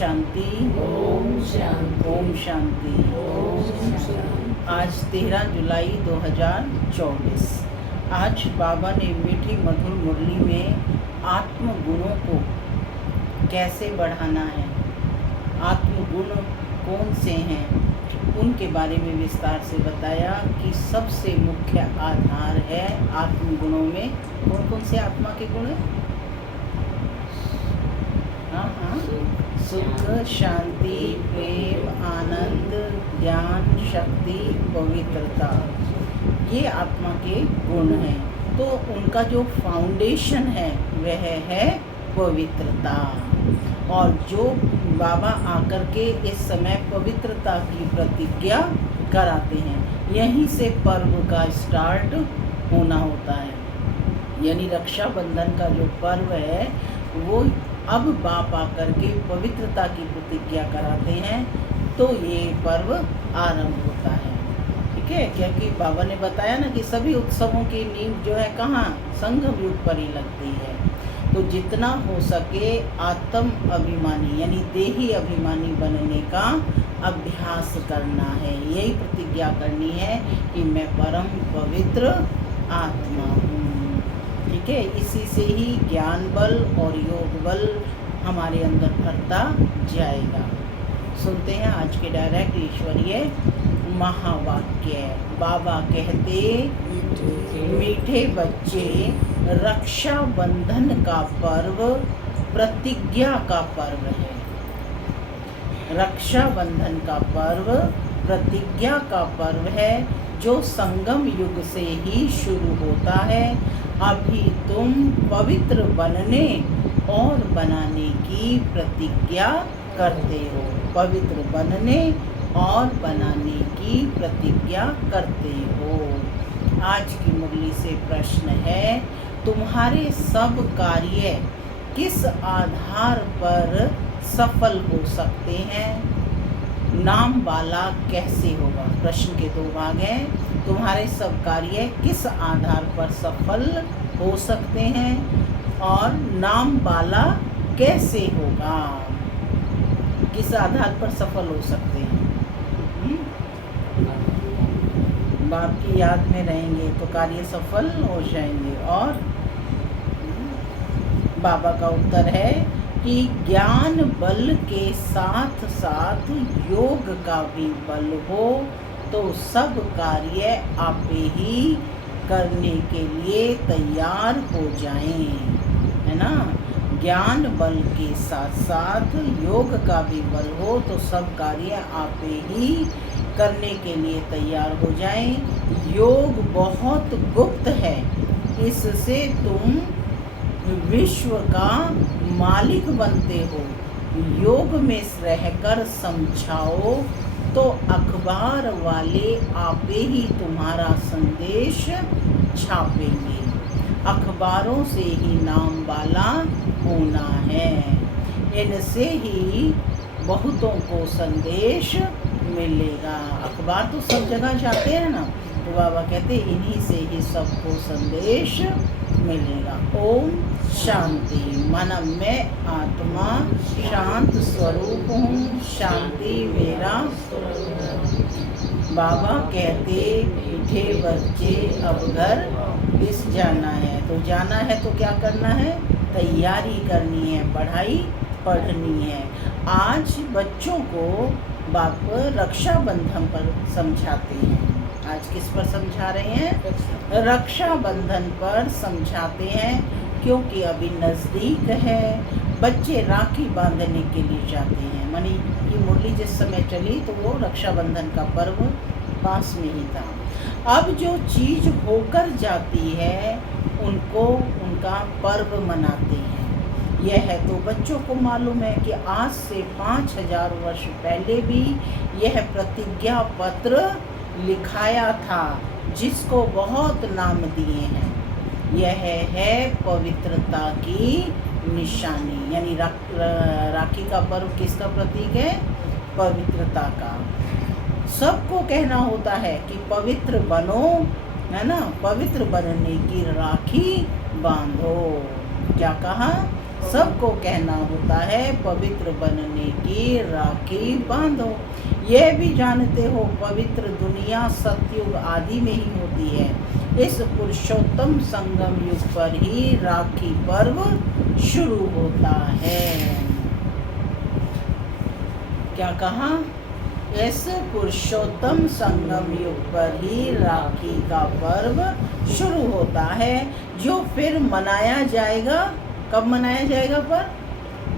शांति। ओम शांति। ओम शांति। ओम शांति। आज 13 जुलाई 2024। आज बाबा ने मीठी मधुर मुरली में आत्म गुणों को कैसे बढ़ाना है, आत्म गुण कौन से हैं, उनके बारे में विस्तार से बताया कि सबसे मुख्य आधार है आत्म गुणों में। कौन कौन से आत्मा के गुण हैं? हाँ, सुख, शांति, प्रेम, आनंद, ज्ञान, शक्ति, पवित्रता, ये आत्मा के गुण हैं। तो उनका जो फाउंडेशन है वह है पवित्रता। और जो बाबा आकर के इस समय पवित्रता की प्रतिज्ञा कराते हैं, यहीं से पर्व का स्टार्ट होना होता है। यानी रक्षाबंधन का जो पर्व है वो अब बाप आकर के पवित्रता की प्रतिज्ञा कराते हैं, तो ये पर्व आरंभ होता है। ठीक है, क्योंकि बाबा ने बताया ना कि सभी उत्सवों की नींव जो है कहाँ, संगम युग पर ही लगती है। तो जितना हो सके आत्म अभिमानी यानी देही अभिमानी बनने का अभ्यास करना है। यही प्रतिज्ञा करनी है कि मैं परम पवित्र आत्मा हूँ। ठीक है, इसी से ही ज्ञान बल और योग बल हमारे अंदर भरता जाएगा। सुनते हैं आज के डायरेक्ट ईश्वरीय महावाक्य। बाबा कहते, मीठे बच्चे, रक्षा बंधन का पर्व प्रतिज्ञा का पर्व है। रक्षा बंधन का पर्व प्रतिज्ञा का पर्व है, जो संगम युग से ही शुरू होता है। अभी तुम पवित्र बनने और बनाने की प्रतिज्ञा करते हो। पवित्र बनने और बनाने की प्रतिज्ञा करते हो। आज की मुरली से प्रश्न है, तुम्हारे सब कार्य किस आधार पर सफल हो सकते हैं? नाम वाला कैसे होगा? प्रश्न के दो भाग हैं। तुम्हारे सब कार्य किस आधार पर सफल हो सकते हैं और नाम वाला कैसे होगा? किस आधार पर सफल हो सकते हैं? बाप की याद में रहेंगे तो कार्य सफल हो जाएंगे। और बाबा का उत्तर है कि ज्ञान बल के साथ साथ योग का भी बल हो तो सब कार्य आपे ही करने के लिए तैयार हो जाएं, है ना। ज्ञान बल के साथ साथ योग का भी बल हो तो सब कार्य आपे ही करने के लिए तैयार हो जाएं। योग बहुत गुप्त है, इससे तुम विश्व का मालिक बनते हो। योग में रहकर समझाओ तो अखबार वाले आपे ही तुम्हारा संदेश छापेंगे। अखबारों से ही नाम वाला होना है, इनसे ही बहुतों को संदेश मिलेगा। अखबार तो सब जगह जाते हैं ना, तो बाबा कहते इन्हीं से ही सबको संदेश मिलेगा। ओम शांति। मन में आत्मा शांत स्वरूप हूँ, शांति मेरा। बाबा कहते, मीठे बच्चे अब घर किस जाना है? तो जाना है तो क्या करना है? तैयारी करनी है, पढ़ाई पढ़नी है। आज बच्चों को बाप रक्षाबंधन पर समझाते हैं। आज किस पर समझा रहे हैं? रक्षाबंधन पर समझाते हैं, क्योंकि अभी नज़दीक है। बच्चे राखी बांधने के लिए जाते हैं। मानी ये मुरली जिस समय चली तो वो रक्षाबंधन का पर्व पास में ही था। अब जो चीज़ होकर जाती है उनको उनका पर्व मनाते हैं। यह है तो बच्चों को मालूम है कि आज से 5000 वर्ष पहले भी यह प्रतिज्ञा पत्र लिखाया था, जिसको बहुत नाम दिए हैं। यह है पवित्रता की निशानी। यानी राखी का पर्व किसका प्रतीक है? पवित्रता का। सबको कहना होता है कि पवित्र बनो, है ना। पवित्र बनने की राखी बांधो। क्या कहा? सबको कहना होता है पवित्र बनने की राखी बांधो। यह भी जानते हो पवित्र दुनिया सतयुग आदि में ही होती है। इस पुरुषोत्तम संगम युग पर ही राखी पर्व शुरू होता है। क्या कहा? इस पुरुषोत्तम संगम युग पर ही राखी का पर्व शुरू होता है, जो फिर मनाया जाएगा। कब मनाया जाएगा? पर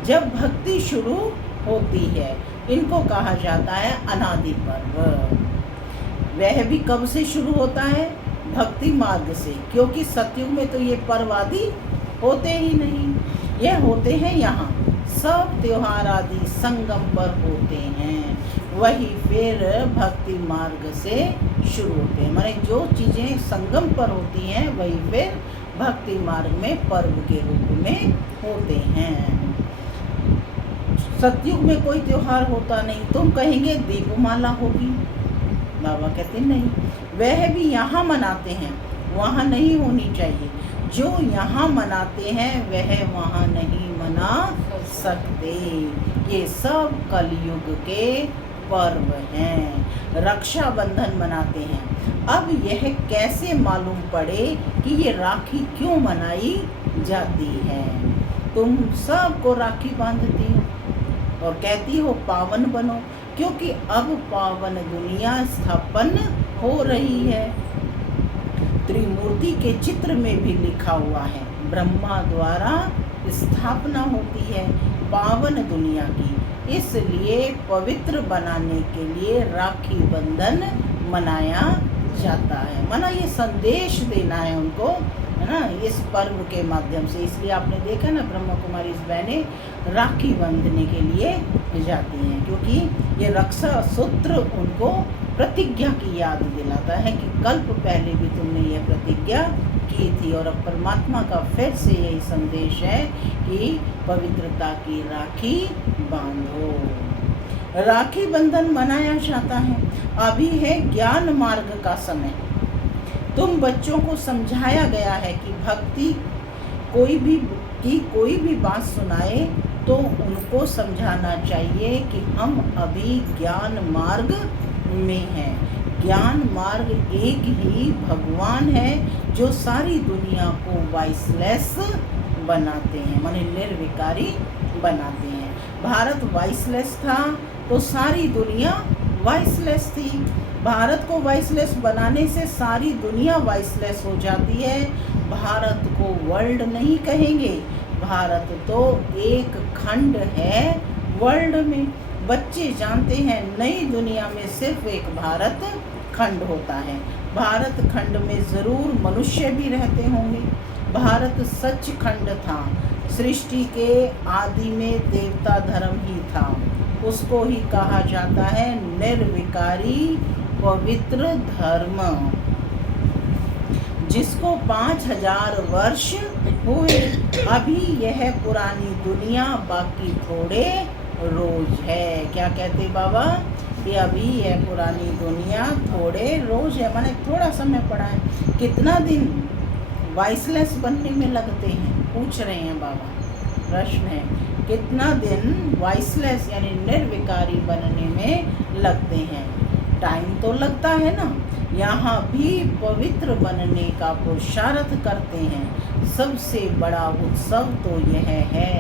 जब भक्ति शुरू होती है। इनको कहा जाता है अनादि पर्व। वह भी कब से शुरू होता है? भक्ति मार्ग से, क्योंकि सतयुग में तो ये पर्व आदि होते ही नहीं, यह होते हैं यहाँ। सब त्योहार आदि संगम पर होते हैं, वही फिर भक्ति मार्ग से शुरू होते हैं। माने जो चीज़ें संगम पर होती हैं वही फिर भक्ति मार्ग में पर्व के रूप में होते हैं। सतयुग में कोई त्योहार होता नहीं। तुम कहेंगे दीपमाला होगी, बाबा कहते नहीं, वह भी यहाँ मनाते हैं, वहाँ नहीं होनी चाहिए। जो यहाँ मनाते हैं वह वहाँ नहीं मना सकते। ये सब कलयुग के पर्व हैं। रक्षाबंधन मनाते हैं। अब यह कैसे मालूम पड़े कि ये राखी क्यों मनाई जाती है? तुम सबको राखी बांधती हो और कहती हो पावन बनो, क्योंकि अब पावन दुनिया स्थापन हो रही है। त्रिमूर्ति के चित्र में भी लिखा हुआ है, ब्रह्मा द्वारा स्थापना होती है पावन दुनिया की। इसलिए पवित्र बनाने के लिए राखी बंधन मनाया जाता है। माना ये संदेश देना है उनको, है ना, इस पर्व के माध्यम से। इसलिए आपने देखा ना, ब्रह्मा कुमारी इस बहनें राखी बांधने के लिए जाती हैं, क्योंकि ये रक्षा सूत्र उनको प्रतिज्ञा की याद दिलाता है कि कल्प पहले भी तुमने यह प्रतिज्ञा की थी। और अब परमात्मा का फिर से यही संदेश है कि पवित्रता की राखी बांधो। राखी बंधन मनाया जाता है। अभी है ज्ञान मार्ग का समय। तुम बच्चों को समझाया गया है कि भक्ति कोई भी बात सुनाए तो उनको समझाना चाहिए कि हम अभी ज्ञान मार्ग में हैं। ज्ञान मार्ग एक ही भगवान है जो सारी दुनिया को वाइसलेस बनाते हैं, माने निर्विकारी बनाते हैं। भारत वाइसलेस था तो सारी दुनिया वाइसलेस थी। भारत को वाइसलेस बनाने से सारी दुनिया वाइसलेस हो जाती है। भारत को वर्ल्ड नहीं कहेंगे, भारत तो एक खंड है वर्ल्ड में। बच्चे जानते हैं नई दुनिया में सिर्फ एक भारत खंड होता है। भारत खंड में ज़रूर मनुष्य भी रहते होंगे। भारत सच खंड था। सृष्टि के आदि में देवता धर्म ही था। उसको ही कहा जाता है निर्विकारी पवित्र धर्म, जिसको 5000 वर्ष हुए। अभी यह पुरानी दुनिया बाकी थोड़े रोज है। क्या कहते बाबा? कि अभी यह पुरानी दुनिया थोड़े रोज है, माने थोड़ा समय पड़ा है। कितना दिन वाइसलेस बनने में लगते हैं, पूछ रहे हैं बाबा। प्रश्न है, कितना दिन वाइसलेस यानी निर्विकारी बनने में लगते हैं? टाइम तो लगता है ना। यहाँ भी पवित्र बनने का पुरुषार्थ करते हैं। सबसे बड़ा उत्सव तो यह है,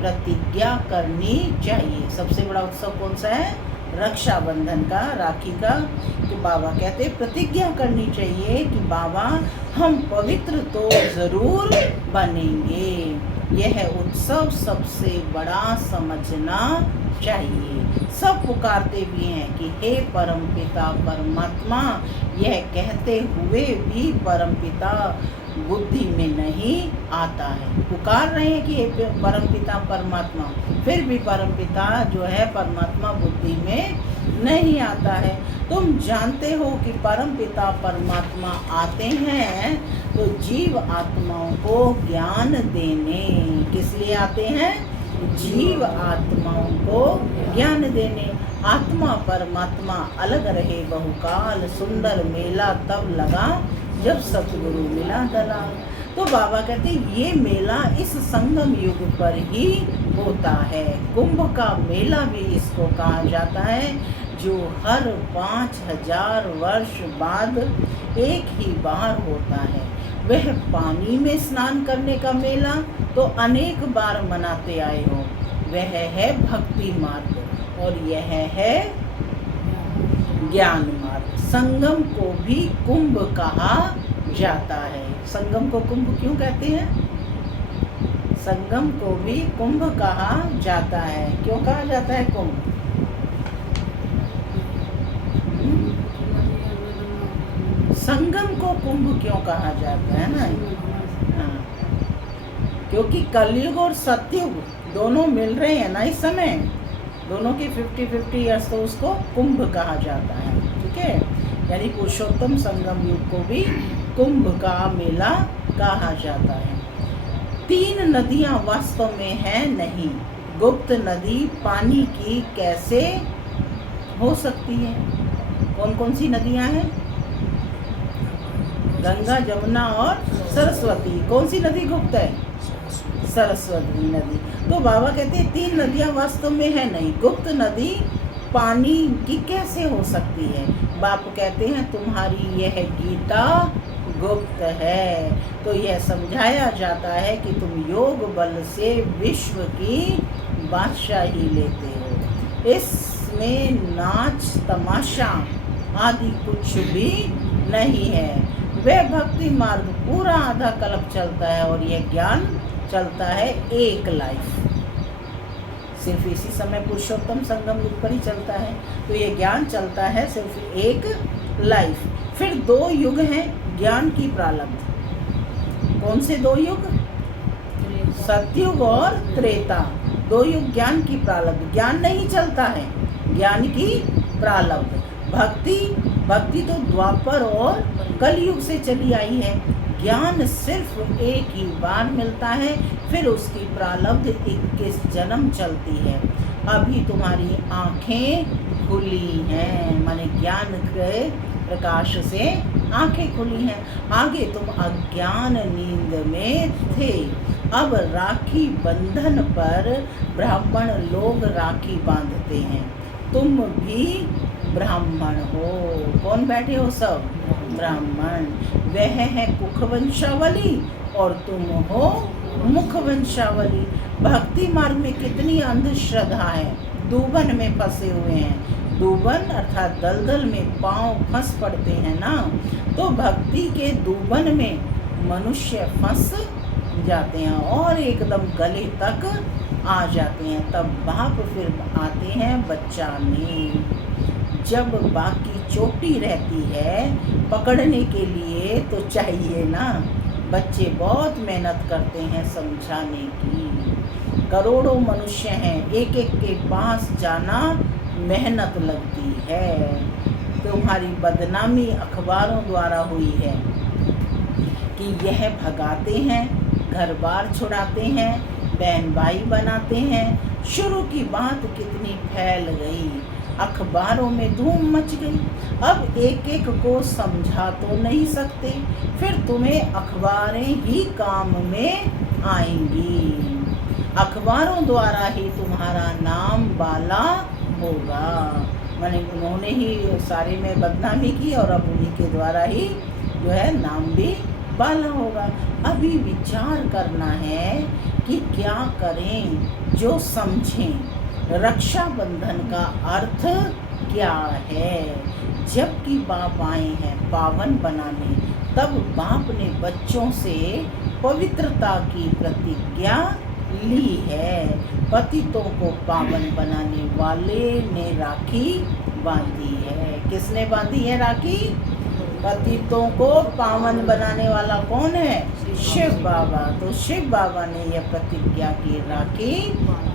प्रतिज्ञा करनी चाहिए। सबसे बड़ा उत्सव कौन सा है? रक्षाबंधन का, राखी का। तो बाबा कहते प्रतिज्ञा करनी चाहिए कि बाबा हम पवित्र तो ज़रूर बनेंगे। यह उत्सव सबसे बड़ा समझना चाहिए। सब पुकारते भी हैं कि हे परमपिता परमात्मा, यह कहते हुए भी परमपिता बुद्धि में नहीं आता है। पुकार रहे हैं कि हे परमपिता परमात्मा, फिर भी परमपिता जो है परमात्मा बुद्धि में नहीं आता है। तुम जानते हो कि परमपिता परमात्मा आते हैं तो जीव आत्माओं को ज्ञान देने। किस लिए आते हैं? जीव आत्माओं को ज्ञान देने। आत्मा परमात्मा अलग रहे बहुकाल, सुंदर मेला तब लगा जब सतगुरु मिला दलाल। तो बाबा कहते हैं ये मेला इस संगम युग पर ही होता है। कुंभ का मेला भी इसको कहा जाता है, जो हर 5000 वर्ष बाद एक ही बार होता है। वह पानी में स्नान करने का मेला तो अनेक बार मनाते आए हो, वह है भक्ति मार्ग और यह है ज्ञान मार्ग। संगम को भी कुंभ कहा जाता है। संगम को कुंभ क्यों कहते हैं? संगम को भी कुंभ कहा जाता है। क्यों कहा जाता है कुंभ? संगम को कुंभ क्यों कहा जाता है ना? हाँ, क्योंकि कलयुग और सतयुग दोनों मिल रहे हैं ना इस समय, दोनों के 50-50 ईयर्स, तो उसको कुंभ कहा जाता है। ठीक है, यानी पुरुषोत्तम संगम युग को भी कुंभ का मेला कहा जाता है। 3 नदियां वास्तव में है नहीं। गुप्त नदी पानी की कैसे हो सकती है? कौन कौन सी नदियां हैं? गंगा, जमुना और सरस्वती। कौन सी नदी गुप्त है? सरस्वती नदी। तो बाबा कहते हैं 3 नदियां वास्तव में है नहीं, गुप्त नदी पानी की कैसे हो सकती है? बाप कहते हैं तुम्हारी यह गीता गुप्त है। तो यह समझाया जाता है कि तुम योग बल से विश्व की बादशाही लेते हो। इसमें नाच तमाशा आदि कुछ भी नहीं है। वह भक्ति मार्ग पूरा आधा कल्प चलता है और यह ज्ञान चलता है एक लाइफ। सिर्फ इसी समय पुरुषोत्तम संगम युग पर ही चलता है, तो ये ज्ञान चलता है सिर्फ एक लाइफ। फिर 2 युग हैं ज्ञान की प्रारब्ध। कौन से 2 युग? सतयुग और त्रेता। 2 युग ज्ञान की प्रारब्ध। ज्ञान नहीं चलता है, ज्ञान की प्रारब्ध। भक्ति तो द्वापर और कलयुग से चली आई है। ज्ञान सिर्फ एक ही बार मिलता है, फिर उसकी प्रारब्ध 21 जन्म चलती है। अभी तुम्हारी आंखें खुली हैं, माने ज्ञान के प्रकाश से आंखें खुली हैं। आगे तुम अज्ञान नींद में थे। अब राखी बंधन पर ब्राह्मण लोग राखी बांधते हैं। तुम भी ब्राह्मण हो। कौन बैठे हो? सब ब्राह्मण। वह है कुखवंशावली और तुम हो मुखवंशावली। भक्ति मार्ग में कितनी अंधश्रद्धा है, दूबन में फंसे हुए हैं। दूबन अर्थात दलदल में पांव फंस पड़ते हैं ना, तो भक्ति के दूबन में मनुष्य फंस जाते हैं और एकदम गले तक आ जाते हैं। तब बाप फिर आते हैं बच्चा में। जब बाकी चोटी रहती है पकड़ने के लिए तो चाहिए ना। बच्चे बहुत मेहनत करते हैं समझाने की। करोड़ों मनुष्य हैं, एक एक के पास जाना मेहनत लगती है। तुम्हारी बदनामी अखबारों द्वारा हुई है कि यह भगाते हैं, घर बार छुड़ाते हैं, बहन भाई बनाते हैं। शुरू की बात कितनी फैल गई, अखबारों में धूम मच गई। अब एक एक को समझा तो नहीं सकते, फिर तुम्हें अखबारें ही काम में आएंगी। अखबारों द्वारा ही तुम्हारा नाम बाला होगा। माने उन्होंने ही सारे में बदनामी की और अब उन्हीं के द्वारा ही जो है नाम भी बाला होगा। अभी विचार करना है कि क्या करें जो समझें। रक्षाबंधन का अर्थ क्या है? जबकि बाप आए हैं पावन बनाने, तब बाप ने बच्चों से पवित्रता की प्रतिज्ञा ली है। पतितों को पावन बनाने वाले ने राखी बांधी है। किसने बांधी है राखी? पतितों को पावन बनाने वाला कौन है? शिव बाबा। तो शिव बाबा ने यह प्रतिज्ञा की राखी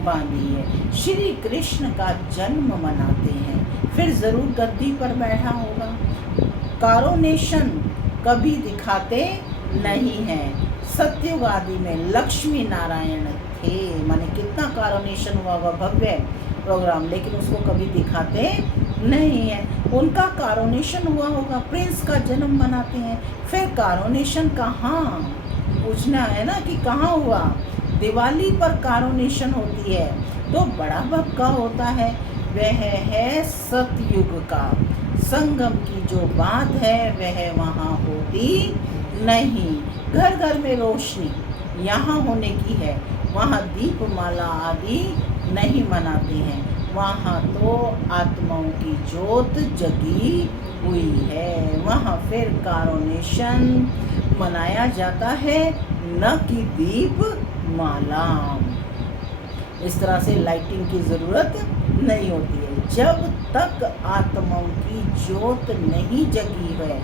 बांधी है। श्री कृष्ण का जन्म मनाते हैं, फिर जरूर गद्दी पर बैठा होगा। कारोनेशन कभी दिखाते नहीं हैं। सतयुग आदि में लक्ष्मी नारायण थे, माने कितना कारोनेशन हुआ हुआ भव्य प्रोग्राम, लेकिन उसको कभी दिखाते नहीं है। उनका कारोनेशन हुआ होगा, प्रिंस का जन्म मनाते हैं, फिर कारोनेशन कहाँ? पूछना है ना कि कहाँ हुआ। दिवाली पर कारोनेशन होती है, तो बड़ा भक्का होता है, वह है सतयुग का। संगम की जो बात है वह वहाँ होती नहीं। घर घर में रोशनी यहाँ होने की है, वहाँ दीपमाला आदि नहीं मनाते हैं। वहाँ तो आत्माओं की ज्योत जगी हुई है, वहाँ फिर कारोनेशन मनाया जाता है, न कि दीप माला। इस तरह से लाइटिंग की ज़रूरत नहीं होती है। जब तक आत्माओं की ज्योत नहीं जगी है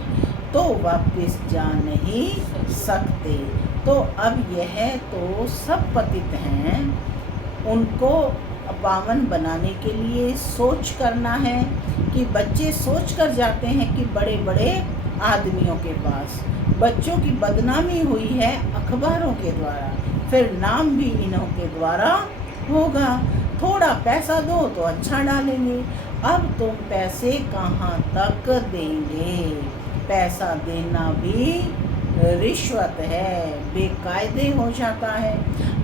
तो वापस जा नहीं सकते। तो अब यह तो सब पतित हैं, उनको पावन बनाने के लिए सोच करना है कि बच्चे सोच कर जाते हैं कि बड़े बड़े आदमियों के पास बच्चों की बदनामी हुई है अखबारों के द्वारा, फिर नाम भी इन्हों के द्वारा होगा। थोड़ा पैसा दो तो अच्छा डालेंगे। अब तुम पैसे कहाँ तक देंगे? पैसा देना भी रिश्वत है, बेकायदे हो जाता है।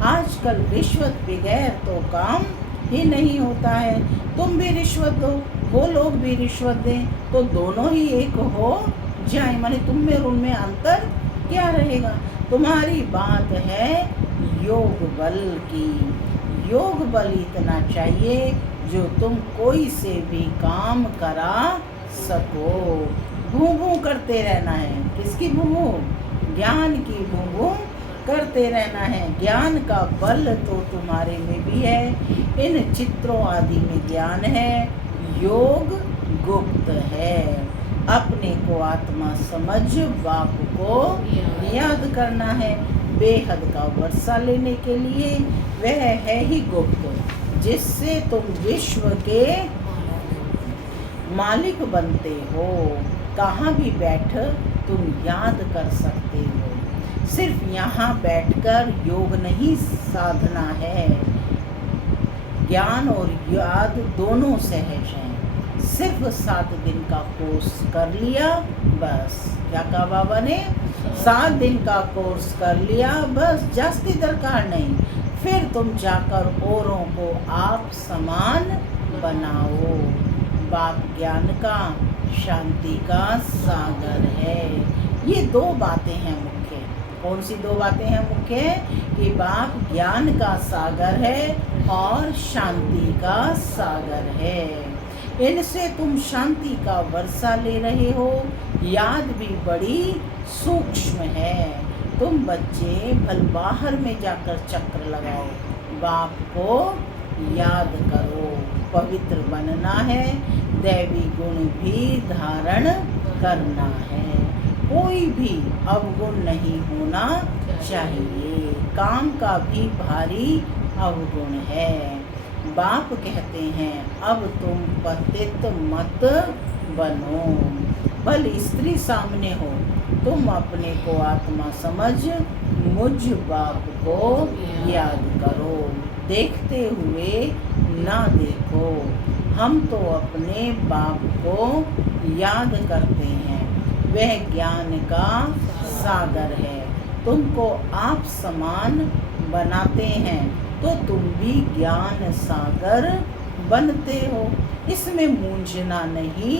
आजकल रिश्वत बगैर तो काम ही नहीं होता है। तुम भी रिश्वत दो, वो लोग भी रिश्वत दें, तो दोनों ही एक हो जाए। माने तुम में और उनमें अंतर क्या रहेगा? तुम्हारी बात है योग बल की। योग बल इतना चाहिए जो तुम कोई से भी काम करा सको। भू भू करते रहना है। किसकी भू भू? ज्ञान की भू भू करते रहना है। ज्ञान का बल तो तुम्हारे में भी है, इन चित्रों आदि में ज्ञान है। योग गुप्त है। अपने को आत्मा समझ बाप को याद करना है। बेहद का वर्षा लेने के लिए वह है ही गुप्त, जिससे तुम विश्व के मालिक बनते हो। कहाँ भी बैठ तुम याद कर सकते हो। सिर्फ यहाँ बैठकर योग नहीं साधना है। ज्ञान और याद दोनों सहज हैं। सिर्फ 7 दिन का कोर्स कर लिया बस। क्या कहा बाबा ने? 7 दिन का कोर्स कर लिया बस, जास्ती दरकार नहीं। फिर तुम जाकर औरों को आप समान बनाओ। बाप ज्ञान का, शांति का सागर है। ये 2 बातें हैं मुख्य। कौन सी 2 बातें हैं मुख्य? कि बाप ज्ञान का सागर है और शांति का सागर है। इनसे तुम शांति का वर्षा ले रहे हो। याद भी बड़ी सूक्ष्म है। तुम बच्चे भल बाहर में जाकर चक्र लगाओ, बाप को याद करो। पवित्र बनना है, दैवी गुण भी धारण करना है। कोई भी अवगुण नहीं होना चाहिए। काम का भी भारी अवगुण है। बाप कहते हैं अब तुम पतित मत बनो। भले स्त्री सामने हो, तुम अपने को आत्मा समझ मुझ बाप को याद करो। देखते हुए ना देखो। हम तो अपने बाप को याद करते हैं। वह ज्ञान का सागर है। तुमको आप समान बनाते हैं तो तुम भी ज्ञान सागर बनते हो। इसमें मूंझना नहीं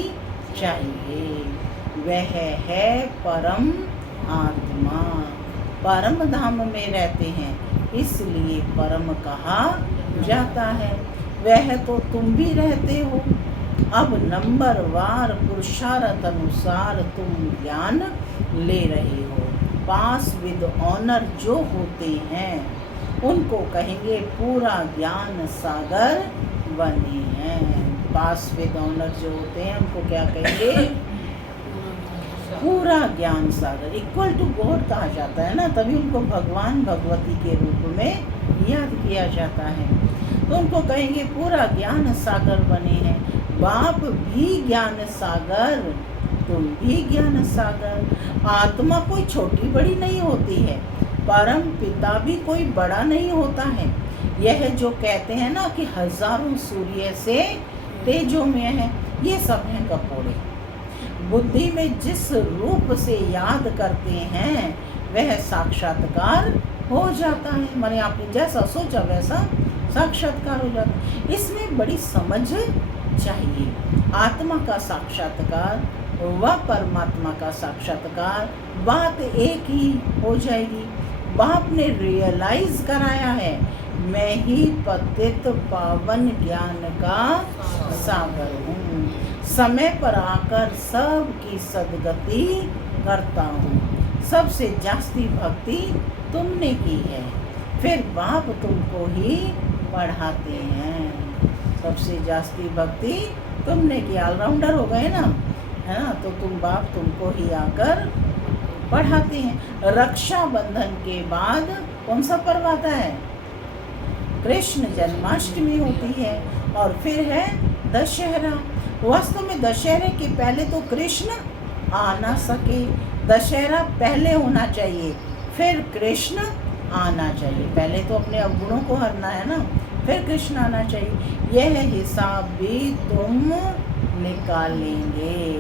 चाहिए। वह है परम आत्मा। परम धाम में रहते हैं, इसलिए परम कहा जाता है। वह तो तुम भी रहते हो। अब नंबरवार पुरुषार्थ अनुसार तुम ज्ञान ले रहे हो। पास विद ऑनर जो होते हैं उनको कहेंगे पूरा ज्ञान सागर बने हैं। पास विद ऑनर जो होते हैं उनको क्या कहेंगे? पूरा ज्ञान सागर। इक्वल टू गॉड कहा जाता है ना, तभी उनको भगवान भगवती के रूप में याद किया जाता है। तो उनको कहेंगे पूरा ज्ञान सागर बने हैं। बाप भी ज्ञान सागर, तुम भी ज्ञान सागर। आत्मा कोई छोटी बड़ी नहीं होती है, परम पिता भी कोई बड़ा नहीं होता है। यह जो कहते हैं ना कि हजारों सूर्य से तेजो में है, ये सब हैं कपोड़े। बुद्धि में जिस रूप से याद करते हैं वह साक्षात्कार हो जाता है। माने आपने जैसा सोचा वैसा साक्षात्कार हो जाता है। इसमें बड़ी समझ चाहिए। आत्मा का साक्षात्कार व परमात्मा का साक्षात्कार बात एक ही हो जाएगी। बाप ने रियलाइज कराया है, मैं ही पतित पावन ज्ञान का सागर हूँ, समय पर आकर सबकी सदगति करता हूँ। सबसे जास्ती भक्ति तुमने की है, फिर बाप तुमको ही पढ़ाते हैं। सबसे जास्ती भक्ति तुमने की, ऑलराउंडर हो गए ना, है ना, तो बाप तुमको ही आकर पढ़ाते हैं। रक्षाबंधन के बाद कौन सा पर्व आता है? कृष्ण जन्माष्टमी होती है और फिर है दशहरा। वास्तव में दशहरे के पहले तो कृष्ण आ ना सके, दशहरा पहले होना चाहिए, फिर कृष्ण आना चाहिए। पहले तो अपने अवगुणों को हरना है ना, फिर कृष्ण आना चाहिए। यह हिसाब भी तुम निकालेंगे।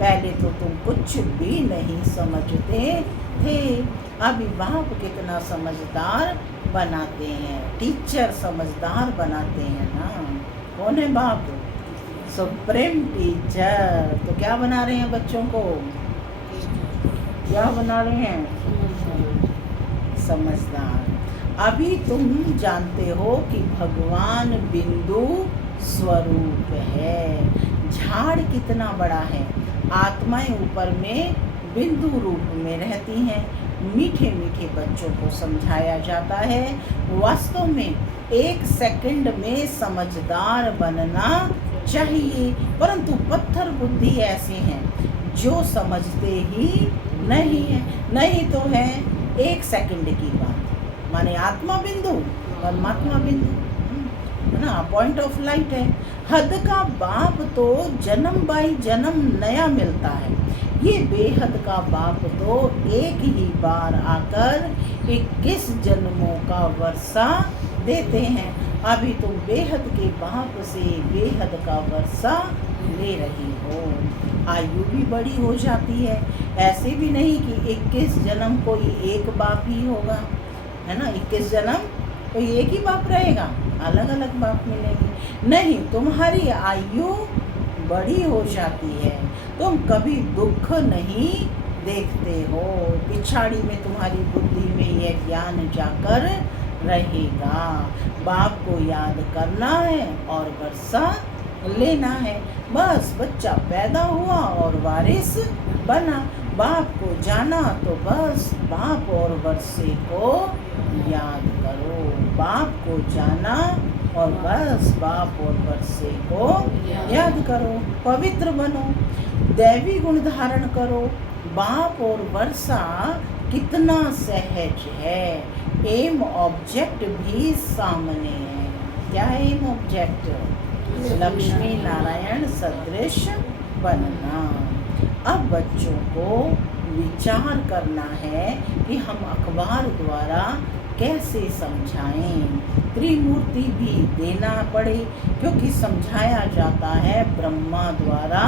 पहले तो तुम कुछ भी नहीं समझते थे, अभी बाप कितना समझदार बनाते हैं, टीचर समझदार बनाते हैं ना। कौन है बाप? Supreme teacher. तो क्या बना रहे हैं बच्चों को? क्या बना रहे हैं? समझदार। अभी तुम जानते हो कि भगवान बिंदु स्वरूप है। झाड़ कितना बड़ा है, आत्माएं ऊपर में बिंदु रूप में रहती हैं। मीठे मीठे बच्चों को समझाया जाता है। वास्तव में 1 सेकंड में समझदार बनना चाहिए, परंतु पत्थर बुद्धि ऐसे हैं जो समझते ही नहीं है। नहीं तो है 1 सेकंड की बात, माने आत्मा बिंदु परमात्मा बिंदु, है ना, पॉइंट ऑफ लाइट है। हद का बाप तो जन्म बाई जन्म नया मिलता है, ये बेहद का बाप तो एक ही बार आकर 21 जन्मों का वर्षा देते हैं। अभी तुम बेहद के बाप से बेहद का वर्षा ले रही हो। आयु भी बड़ी हो जाती है, ऐसे भी नहीं कि 21 जन्म कोई एक बाप ही होगा, है ना। 21 जन्म कोई एक ही बाप रहेगा, अलग अलग बाप मिलेंगे। नहीं, तुम्हारी आयु बड़ी हो जाती है, तुम कभी दुख नहीं देखते हो। पिछाड़ी में तुम्हारी बुद्धि में यह ज्ञान जाकर रहेगा। बाप को याद करना है और वर्षा लेना है। बस बच्चा पैदा हुआ और वारिस बना, बाप को जाना तो बस बाप और वर्षे को याद करो। बाप को जाना और बस बाप और वर्षे को याद करो। पवित्र बनो, दैवी गुण धारण करो। बाप और वर्षा कितना सहज है। एम ऑब्जेक्ट भी सामने है। क्या है एम ऑब्जेक्ट? लक्ष्मी नारायण सदृश बनना। अब बच्चों को विचार करना है कि हम अखबार द्वारा कैसे समझाएं। त्रिमूर्ति भी देना पड़े, क्योंकि समझाया जाता है ब्रह्मा द्वारा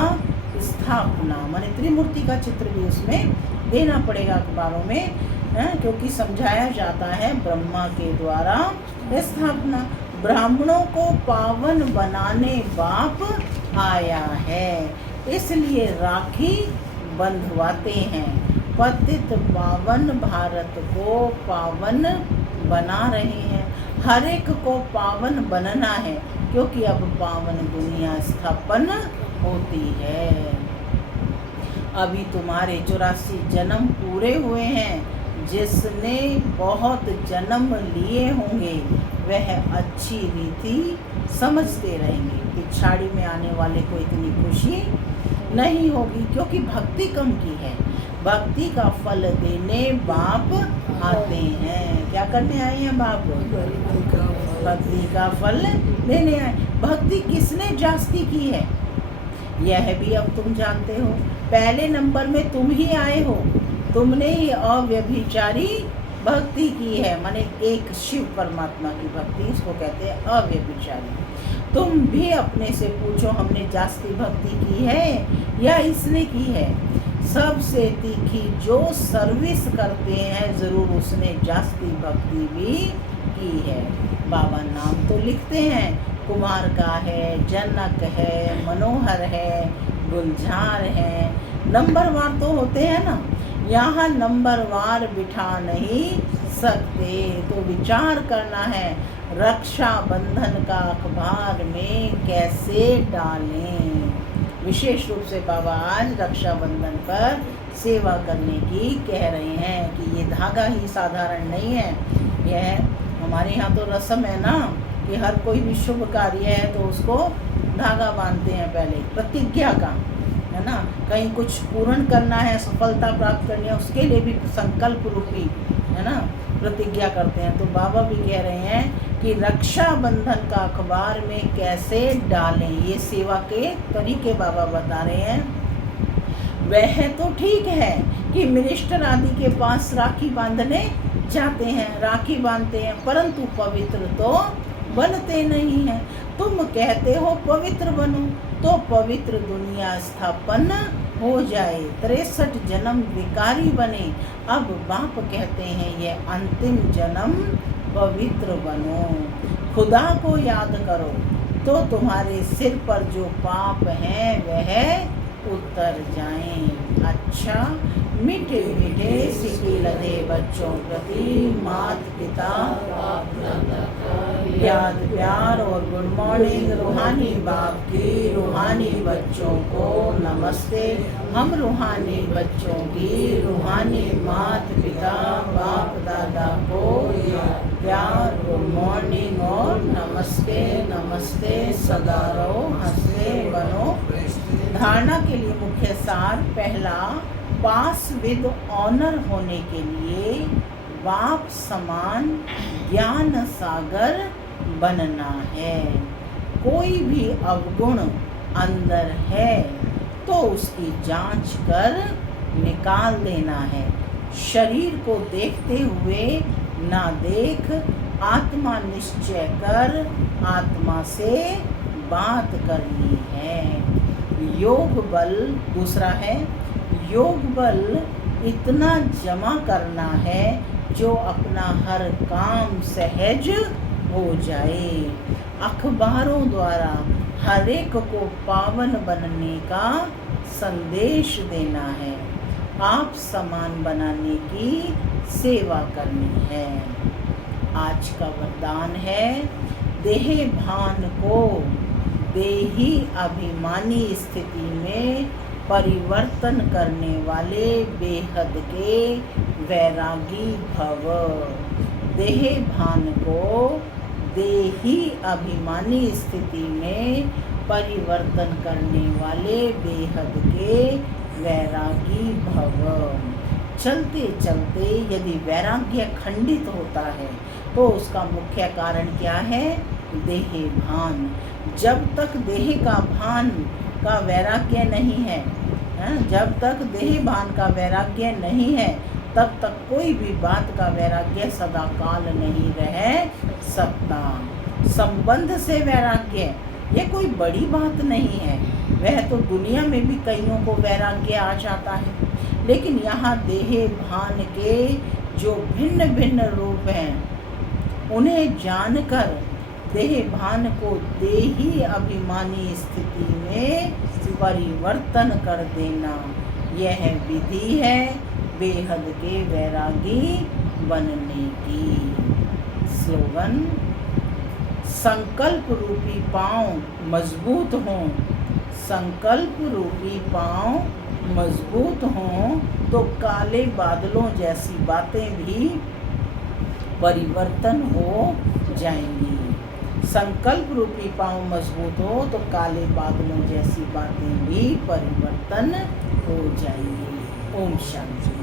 स्थापना, माने त्रिमूर्ति का चित्र भी उसमें देना पड़ेगा अखबारों में, क्योंकि समझाया जाता है ब्रह्मा के द्वारा स्थापना। ब्राह्मणों को पावन बनाने बाप आया है, इसलिए राखी बंधवाते हैं। पतित पावन भारत को पावन बना रहे हैं। हर एक को पावन बनना है, क्योंकि अब पावन दुनिया स्थापन होती है। अभी तुम्हारे 84 जन्म पूरे हुए हैं। जिसने बहुत जन्म लिए होंगे वह अच्छी रीति समझते रहेंगे। पिछाड़ी में आने वाले को इतनी खुशी नहीं होगी, क्योंकि भक्ति कम की है। भक्ति का फल देने बाप आते हैं। क्या करने आए हैं बाप? भक्ति का फल देने आए। भक्ति किसने जास्ती की है यह भी अब तुम जानते हो। पहले नंबर में तुम ही आए हो, तुमने ही अव्यभिचारी भक्ति की है, माने एक शिव परमात्मा की भक्ति, इसको कहते हैं अव्यभिचारी। तुम भी अपने से पूछो, हमने जास्ती भक्ति की है या इसने की है? सबसे तीखी जो सर्विस करते हैं ज़रूर उसने जास्ती भक्ति भी की है। बाबा नाम तो लिखते हैं, कुमार का है, जनक है, मनोहर है, गुलजार है, नंबरवार तो होते हैं ना, यहाँ नंबरवार बिठा नहीं सकते। तो विचार करना है, रक्षा बंधन का अखबार में कैसे डालें। विशेष रूप से बाबा आज रक्षाबंधन पर सेवा करने की कह रहे हैं कि ये धागा ही साधारण नहीं है। यह हमारे यहाँ तो रस्म है ना कि हर कोई भी शुभ कार्य है तो उसको धागा बांधते हैं पहले, प्रतिज्ञा का, है ना। कहीं कुछ पूर्ण करना है, सफलता प्राप्त करनी है, उसके लिए भी संकल्प रूपी, है ना, प्रतिज्ञा करते हैं। तो बाबा भी कह रहे हैं कि रक्षाबंधन का अखबार में कैसे डालें, ये सेवा के तरीके बाबा बता रहे हैं। वह तो ठीक है कि मिनिस्टर आदि के पास राखी बांधने जाते हैं, राखी बांधते हैं, परंतु पवित्र तो बनते नहीं हैं। तुम कहते हो पवित्र बनो, तो पवित्र दुनिया स्थापन हो जाए, 63 जन्म विकारी बने। अब बाप कहते हैं ये अंतिम जन्म पवित्र बनो, खुदा को याद करो तो तुम्हारे सिर पर जो पाप हैं वह उतर जाएं। अच्छा, मीठे मीठे सिक्के लदे बच्चों प्रति माता पिता याद प्यार और गुड मॉर्निंग रूहानी बाप की रूहानी बच्चों को नमस्ते। हम रूहानी बच्चों की रूहानी माता पिता बाप दादा को प्यार, गुड मॉर्निंग और नमस्ते नमस्ते। सदा रहो, हंसते बनो। धारणा के लिए मुख्य सार, पहला, पास विद ऑनर होने के लिए बाप समान ज्ञान सागर बनना है। कोई भी अवगुण अंदर है तो उसकी जांच कर निकाल देना है। शरीर को देखते हुए ना देख, आत्मा निश्चय कर आत्मा से बात करनी है। योग बल, दूसरा है, योग बल इतना जमा करना है जो अपना हर काम सहज हो जाए। अखबारों द्वारा हर एक को पावन बनने का संदेश देना है। आप समान बनाने की सेवा करनी है। आज का वरदान है, देह भान को देही अभिमानी स्थिति में परिवर्तन करने वाले बेहद के वैरागी भव। देह भान को देही अभिमानी स्थिति में परिवर्तन करने वाले बेहद के वैरागी भव। चलते चलते यदि वैराग्य खंडित होता है तो उसका मुख्य कारण क्या है? देह भान। जब तक देह का भान का वैराग्य नहीं है, जब तक देह भान का वैराग्य नहीं है तब तक कोई भी बात का वैराग्य सदा काल नहीं रह सकता। संबंध से वैराग्य ये कोई बड़ी बात नहीं है, वह तो दुनिया में भी कईयों को वैराग्य आ जाता है, लेकिन यहाँ देह भान के जो भिन्न भिन्न रूप हैं उन्हें जानकर देह भान को देही अभिमानी स्थिति में परिवर्तन कर देना, यह विधि है बेहद के वैरागी बनने की। स्लोगन, संकल्प रूपी पांव मजबूत हों, संकल्प रूपी पांव मजबूत हों तो काले बादलों जैसी बातें भी परिवर्तन हो जाएंगी। संकल्प रूपी पांव मजबूत हो तो काले बादलों जैसी बातें भी परिवर्तन हो जाएंगी। ओम शांति।